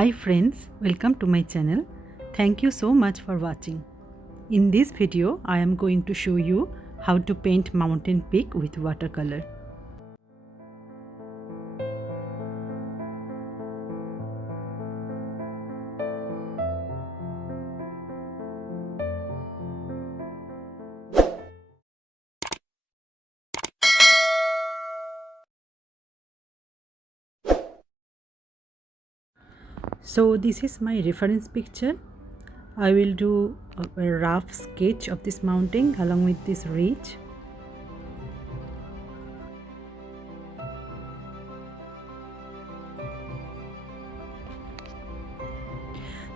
Hi friends, welcome to my channel. Thank you so much for watching. In this video, I am going to show you how to paint mountain peak with watercolor. So this is my reference picture. I will do a rough sketch of this mountain along with this ridge.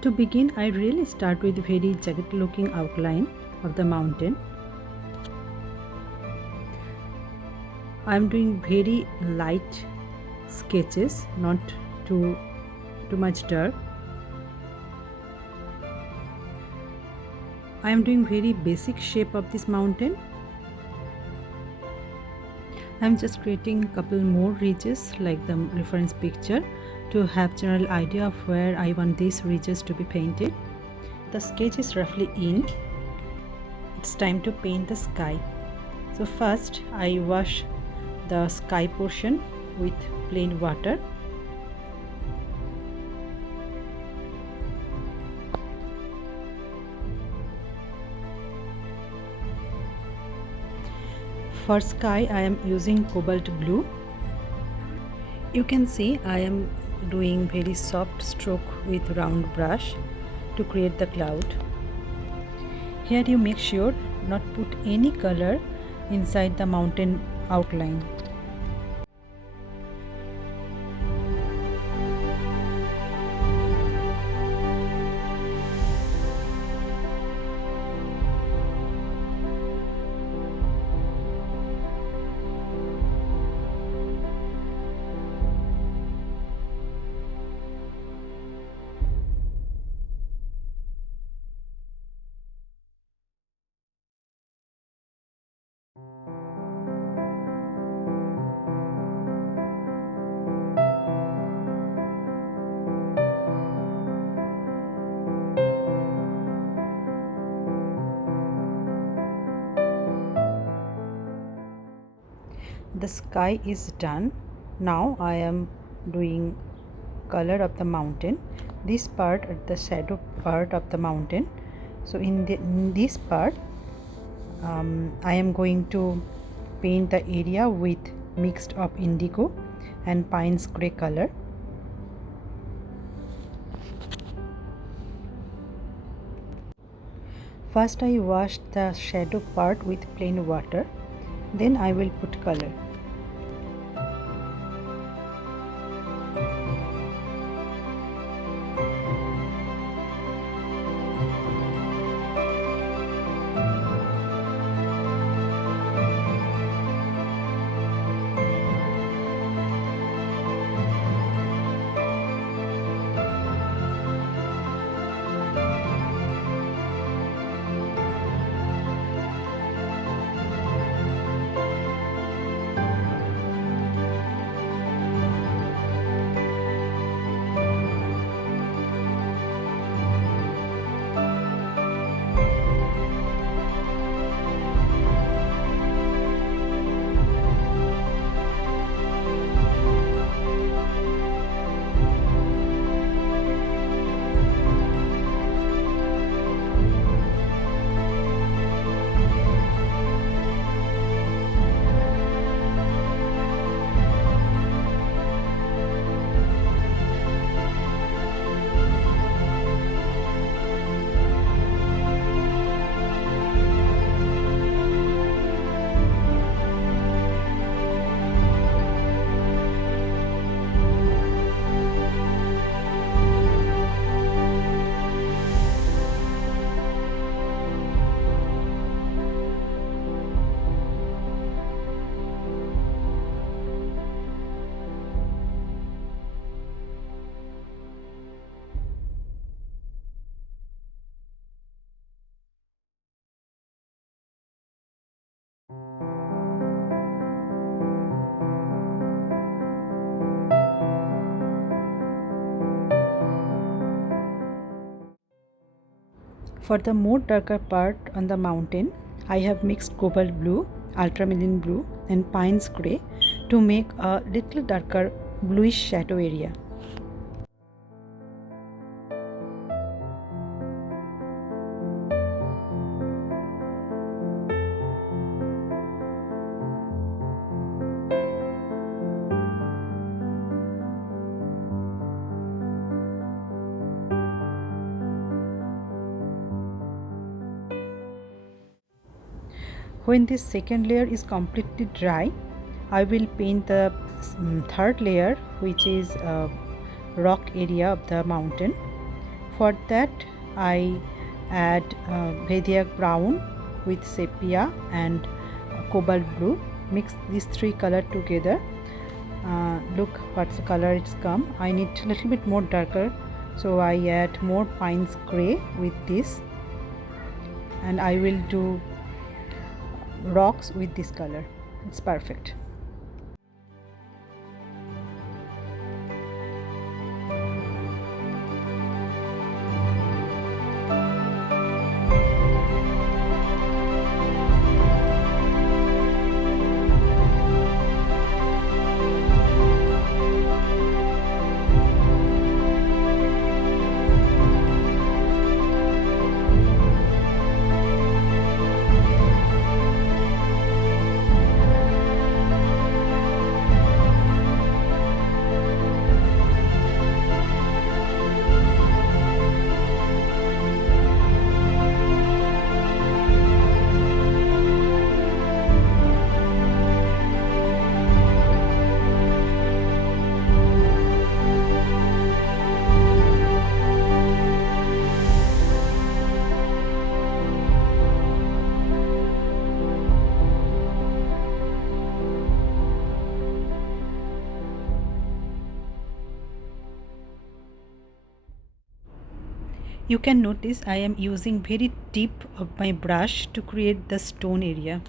To begin, I really start with very jagged looking outline of the mountain. I am doing very light sketches, not too much dark. I am doing very basic shape of this mountain. I am just creating a couple more ridges like the reference picture to have general idea of where I want these ridges to be painted. The sketch is roughly in. It's time to paint the sky. So first I wash the sky portion with plain water. For sky, I am using cobalt blue. You can see I am doing very soft stroke with round brush to create the cloud. Here you make sure not put any color inside the mountain outline. The sky is done. Now I am doing color of the mountain. This part, the shadow part of the mountain. So in this part, I am going to paint the area with mixed of indigo and Pines gray color. First I washed the shadow part with plain water, then I will put color. For the more darker part on the mountain, I have mixed cobalt blue, ultramarine blue and pines grey to make a little darker bluish shadow area. When this second layer is completely dry, I will paint the third layer, which is rock area of the mountain. For that, I add Vedic brown with sepia and cobalt blue. Mix these three colors together. Look what the color it's come. I need a little bit more darker, so I add more pines gray with this, and I will do rocks with this color. It's perfect. You can notice I am using very tip of my brush to create the stone area.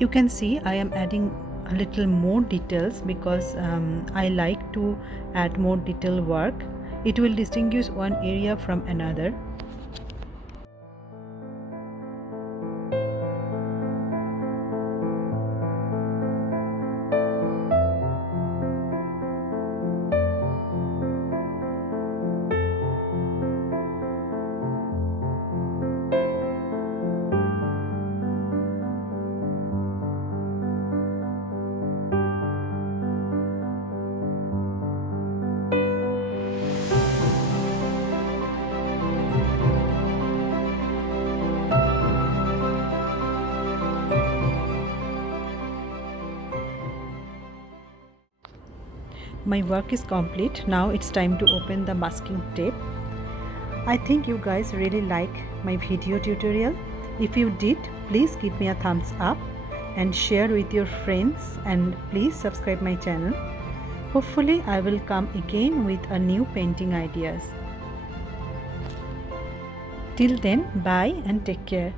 You can see I am adding a little more details because I like to add more detail work. It will distinguish one area from another. My work is complete. Now it's time to open the masking tape. I think you guys really like my video tutorial. If you did, please give me a thumbs up and share with your friends, and please subscribe my channel. Hopefully I will come again with a new painting ideas. Till then, bye and take care.